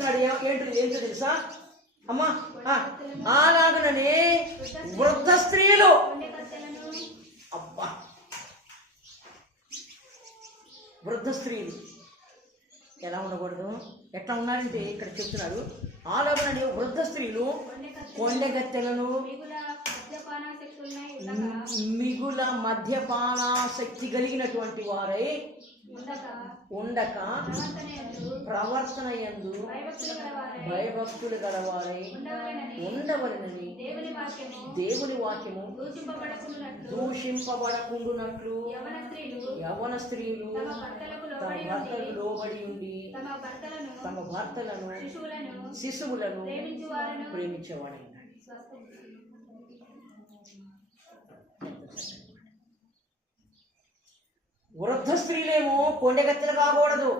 చెప్తున్నాడు. ఏంటో తెలుసా అమ్మా? అలాగనే వృద్ధ స్త్రీలు, అబ్బా, వృద్ధ స్త్రీలు ఎలా ఉండకూడదు? ఎట్లా ఉన్నారంటే ఇక్కడ చెప్తున్నారు, అలాగనే వృద్ధ స్త్రీలు కొండెగత్తెలను, మిగుల మద్యపానాసక్తి కలిగినటువంటి వారై ఉండక ప్రవర్తన యందు భయభక్తులు గలవారై ఉండవలనని దేవుని వాక్యము దూషింపబడకుండునట్లు యవన స్త్రీలు తమ భర్తలకు లోబడి ఉండి తమ భర్తలను శిశువులను ప్రేమించేవాడైనాడు. వృద్ధ స్త్రీలేమో కొండెగత్తెలు కాకూడదు,